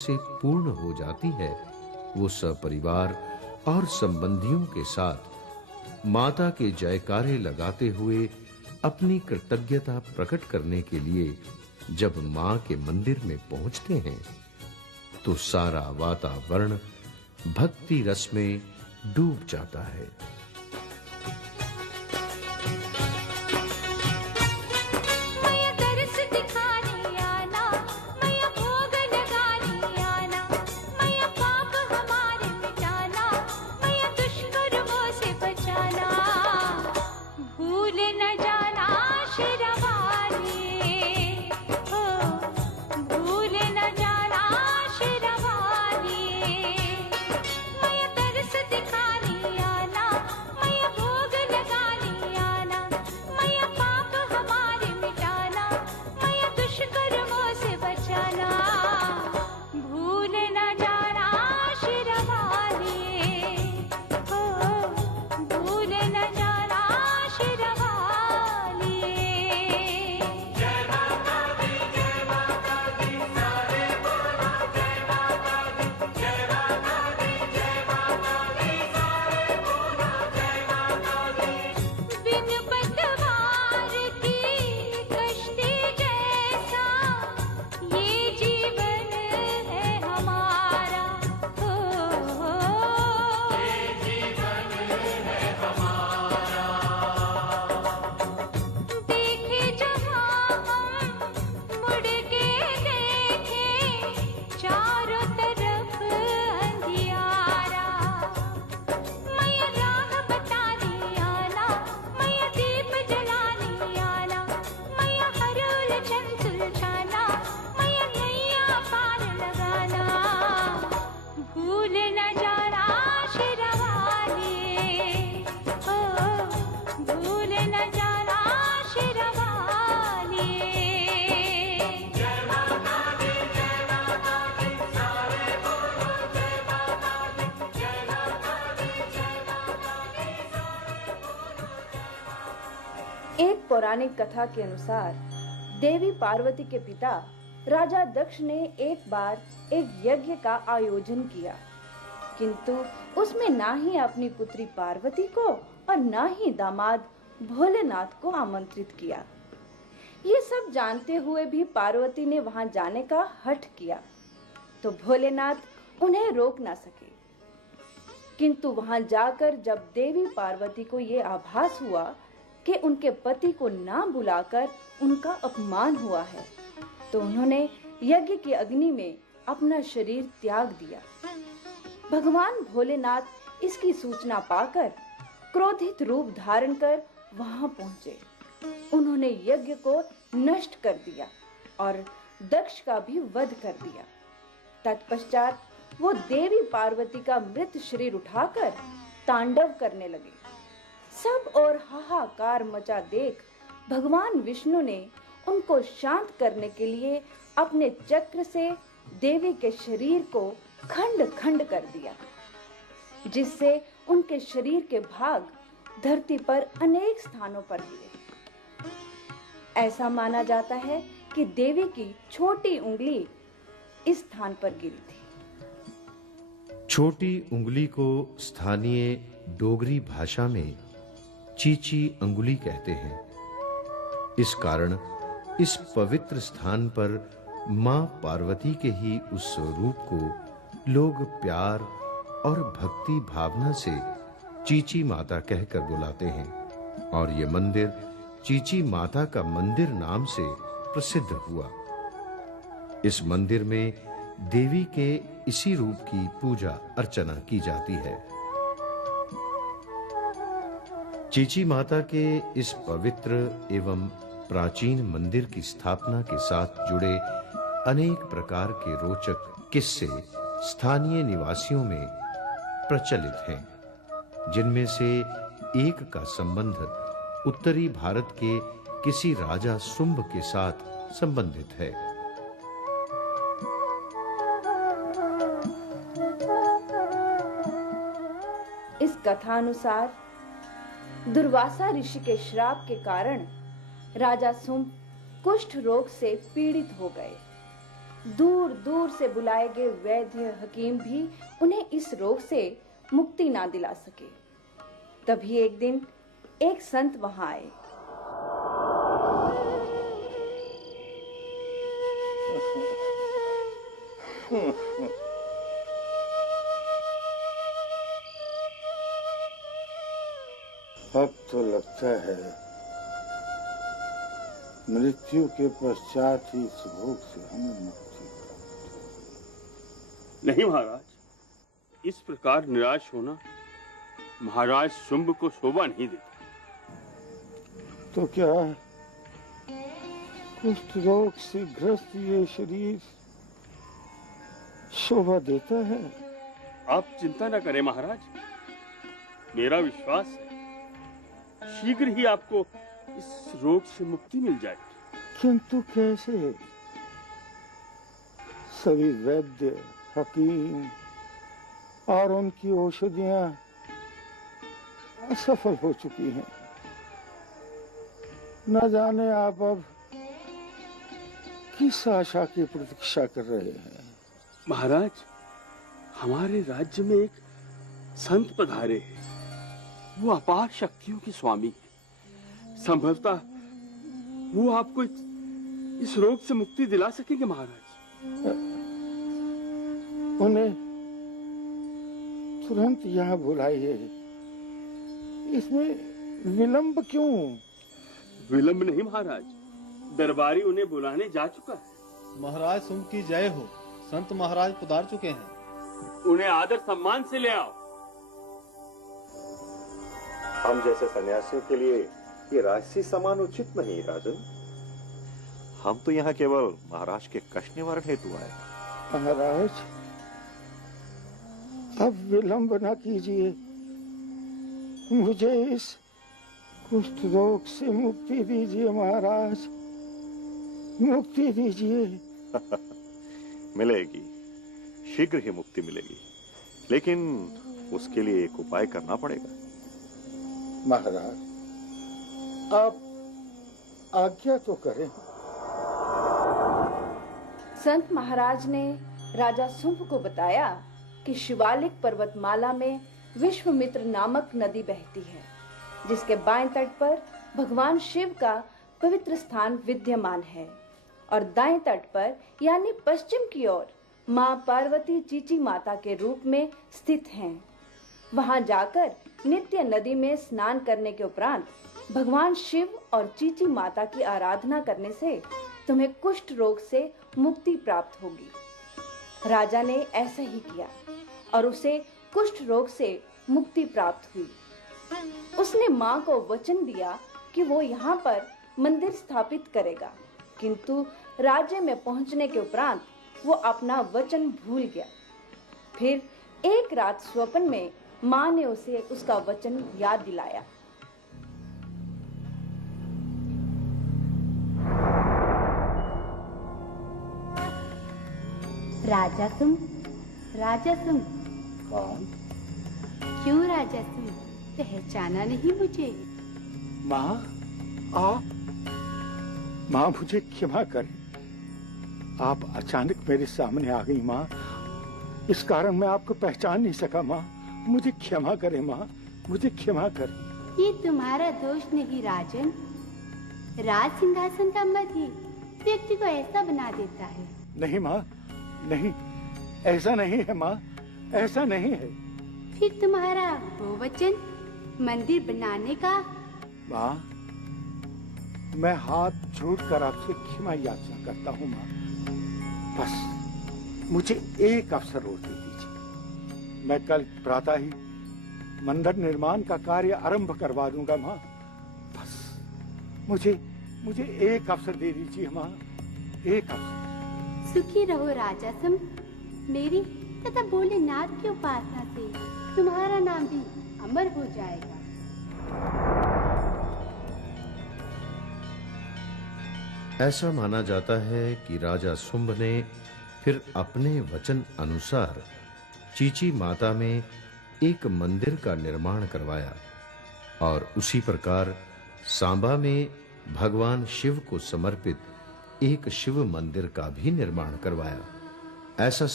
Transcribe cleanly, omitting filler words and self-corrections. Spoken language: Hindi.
से पूर्ण हो जाती है, वो सपरिवार और संबंधियों के साथ माता के जयकारे लगाते हुए अपनी कृतज्ञता प्रकट करने के लिए जब मां के मंदिर में पहुंचते हैं, तो सारा वातावरण भक्ति रस में डूब जाता है। एक पौराणिक कथा के अनुसार देवी पार्वती के पिता राजा दक्ष ने एक बार एक यज्ञ का आयोजन किया, किंतु उसमें ना ही अपनी पुत्री पार्वती को और ना ही दामाद भोलेनाथ को आमंत्रित किया। ये सब जानते हुए भी पार्वती ने वहां जाने का हठ किया, तो भोलेनाथ उन्हें रोक ना सके। किंतु वहां जाकर जब देवी पार्वती को ये आभास हुआ कि उनके पति को ना बुलाकर उनका अपमान हुआ है, तो उन्होंने यज्ञ की अग्नि में अपना शरीर त्याग दिया। भगवान भोलेनाथ इसकी सूचना पाकर क्रोधित रूप धारण कर वहां पहुंचे। उन्होंने यज्ञ को नष्ट कर दिया और दक्ष का भी वध कर दिया। तत्पश्चात वो देवी पार्वती का मृत शरीर उठाकर तांडव करने लगे। सब और हाहाकार मचा देख भगवान विष्णु ने उनको शांत करने के लिए अपने चक्र से देवी के शरीर को खंड खंड कर दिया, जिससे उनके शरीर के भाग धरती पर अनेक स्थानों पर गिरे। ऐसा माना जाता है कि देवी की छोटी उंगली इस स्थान पर गिरी थी। छोटी उंगली को स्थानीय डोगरी भाषा में चीची अंगुली कहते हैं। इस कारण इस पवित्र स्थान पर मां पार्वती के ही उस स्वरूप को लोग प्यार और भक्ति भावना से चीची माता कहकर बुलाते हैं और ये मंदिर चीची माता का मंदिर नाम से प्रसिद्ध हुआ। इस मंदिर में देवी के इसी रूप की पूजा अर्चना की जाती है। चीची माता के इस पवित्र एवं प्राचीन मंदिर की स्थापना के साथ जुड़े अनेक प्रकार के रोचक किस्से स्थानीय निवासियों में प्रचलित हैं, जिनमें से एक का संबंध उत्तरी भारत के किसी राजा शुंभ के साथ संबंधित है। इस कथानुसार दुर्वासा ऋषि के श्राप के कारण राजा शुंभ कुष्ठ रोग से पीड़ित हो गए दूर दूर से बुलाए गए वैद्य हकीम भी उन्हें इस रोग से मुक्ति ना दिला सके। तभी एक दिन एक संत वहां आए। अब तो लगता है मृत्यु के पश्चात ही इस रोग से हमें मुक्ति प्राप्त नहीं महाराज, इस प्रकार निराश होना महाराज शुंभ को शोभा नहीं देता। तो क्या कुष्ठ रोग से ग्रस्त ये शरीर शोभा देता है? आप चिंता न करें महाराज, मेरा विश्वास है शीघ्र ही आपको इस रोग से मुक्ति मिल जाएगी। किंतु कैसे? सभी वैद्य हकीम और उनकी औषधियां असफल हो चुकी हैं। न जाने आप अब किस आशा की प्रतीक्षा कर रहे हैं? महाराज, हमारे राज्य में एक संत पधारे हैं। वो अपार शक्तियों के स्वामी हैं। संभवतः वो आपको इस रोग से मुक्ति दिला सकेंगे महाराज। उन्हें तुरंत यहाँ बुलाइए। इसमें विलंब क्यों? विलंब नहीं महाराज, दरबारी उन्हें बुलाने जा चुका है। महाराज शुंभ की जय हो। संत महाराज पधार चुके हैं। उन्हें आदर सम्मान से ले आओ। हम जैसे सन्यासियों के लिए ये राजसी सम्मान उचित नहीं राजन। हम तो यहाँ केवल महाराज के कष्ट निवारण हेतु आए। महाराज, अब विलंब न कीजिए। मुझे इस कुष्ठ रोग से मुक्ति दीजिए महाराज, मुक्ति दीजिए। मिलेगी, शीघ्र ही मुक्ति मिलेगी, लेकिन उसके लिए एक उपाय करना पड़ेगा। महाराज, आप आज्ञा तो करें। संत महाराज ने राजा शुंभ को बताया कि शिवालिक पर्वतमाला में विश्वामित्र नामक नदी बहती है, जिसके बाएं तट पर भगवान शिव का पवित्र स्थान विद्यमान है और दाएं तट पर यानी पश्चिम की ओर मां पार्वती चीची माता के रूप में स्थित हैं। वहां जाकर नित्य नदी में स्नान करने के उपरांत भगवान शिव और चीची माता की आराधना करने से तुम्हें कुष्ठ रोग से मुक्ति प्राप्त होगी। राजा ने ऐसा ही किया और उसे कुष्ठ रोग से मुक्ति प्राप्त हुई। उसने मां को वचन दिया कि वो यहाँ पर मंदिर स्थापित करेगा, किंतु राज्य में पहुंचने के उपरांत वो अपना वचन भूल गया। फिर एक रात स्वप्न में मां ने उसे उसका वचन याद दिलाया। राजा सुन। कौन? क्यों राजा सुन, पहचाना नहीं मुझे? माँ, आप? माँ, मुझे क्षमा करें। आप अचानक मेरे सामने आ गई माँ, इस कारण मैं आपको पहचान नहीं सका। माँ, मुझे क्षमा करें। माँ, मुझे क्षमा करें। ये तुम्हारा दोष नहीं राजन। राज सिंहासन का मद ही व्यक्ति को ऐसा बना देता है। नहीं माँ, नहीं, ऐसा नहीं है माँ, ऐसा नहीं है। फिर तुम्हारा वो वचन मंदिर बनाने का? माँ, मैं हाथ जोड़कर आपसे क्षमा याचना करता हूँ माँ। बस मुझे एक अवसर और दे दीजिए। मैं कल प्रातः ही मंदिर निर्माण का कार्य आरंभ करवा दूंगा माँ। बस मुझे एक अवसर दे दीजिए माँ, एक अवसर। सुखी रहो राजा सम। मेरी तथा भोलेनाथ की उपासना से तुम्हारा नाम भी अमर हो जाएगा। ऐसा माना जाता है कि राजा शुंभ ने फिर अपने वचन अनुसार चीची माता में एक मंदिर का निर्माण करवाया और उसी प्रकार सांबा में भगवान शिव को समर्पित एक शिव मंदिर का भी निर्माण करवाया। ऐसा